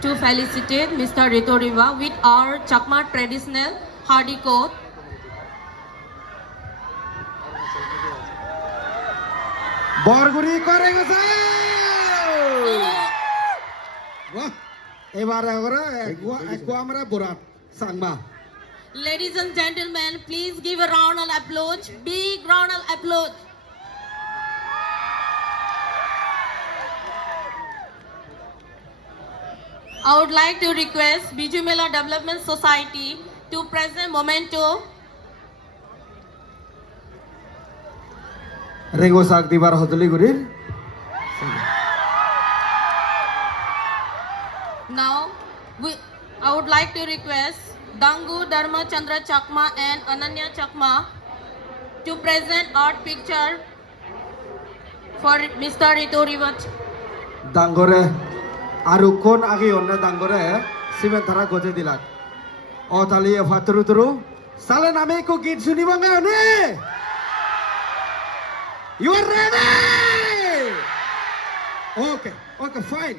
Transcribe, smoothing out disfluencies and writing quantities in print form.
to felicitate Mr. Rito Riva with our Chakma traditional hardy coat. বরগুড়ি করে গেছে বাহ এবারে ওরা এক আমরা বরাত Sangma Ladies and gentlemen, please give a round of applause, big round of applause. I would like to request Biju Mela Development Society to present memento. রেগো সাক দিবার হতলি গুরির Now, I would like to request Dangu Dharma Chandra Chakma and Ananya Chakma to present art picture for Mr. Rito Rivat. দাঙ্গরে আর কোন আগে অন্য দাঙ্গরে cement ধারা গজে দিলাক ও তালি ফাতরু তরু সালে নামে কো গীত শুনিব গানে you are ready okay okay fine